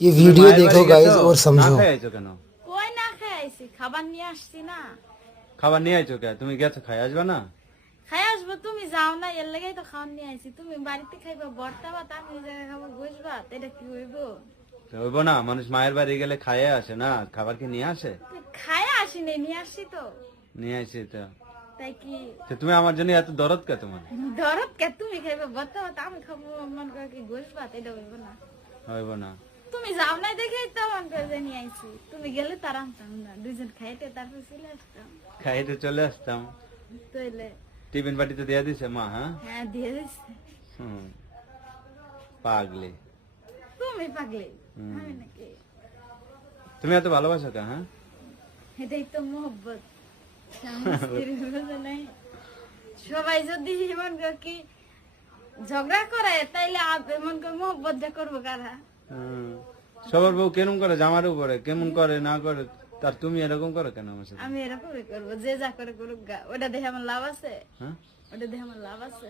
ये वीडियो देखो गाइस और না समझो। খাই আইছো কেন? কই না খেয়ে আইছি, খাবার নিয়ে আসছি না। খাবার নিয়ে আইছো কে? তুমি গেছো খাই আসবে না? খাই আসবো, তুমি যাও না, এর লাগেই তো খাওয়ান নিয়ে আইছি। তুমি বাড়িতে খাইবা ভর্তা ভাত, আমি এই জায়গায় খাবো গোশ ভাত, এটা কি হইব? তো হইবো না, মানুষ মায়ের বাড়ি গেলে খাইয়ে আসে না, খাবার কি নিয়ে আসে? খায় আসি নাই, নিয়ে আসছি তো। নিয়ে আসে তো। তাই কি তো তুমি আমার জন্য এত দরদ কে তোমার? ধরত কে? তুমি খাইবা ভর্তা ভাত, আমি খাবো মন করে কি গোশ ভাত, এটা হইব না। হইব না। তুমি যাও নাই দেখেই তো মন করে যে নিয়ে আইছি। তুমি গেলে তার আনতাম না, দুইজন খাইতে তারপর চলে আসতাম। খাইতে চলে আসতাম। তইলে টিফিন বাটিতে দিয়ে দিছে মা? হ্যাঁ, হ্যাঁ দিয়ে দিচ্ছে। হুম, পাগলি। তুমি পাগলি, হুম। আমি নাকি? তুমি এত ভালোবাসো কে? হ্যাঁ, এটাই তো মোহব্বত। স্বামী স্ত্রীর বোঝা নাই। সবাই যদি এমন করে কি ঝগড়া করে, তাইলে এমন করে মোহব্বত করবো কারা? হুম। সবার বউ কেমন করে, জামার উপরে কেমন করে না করে, তার তুমি এরকম করো কেন আমার সাথে? আমি এরকমই করবো, যে যা করে করুক গা। ওটা দেখে আমার লাভ আছে? হ্যাঁ, ওটা দেখে আমার লাভ আছে?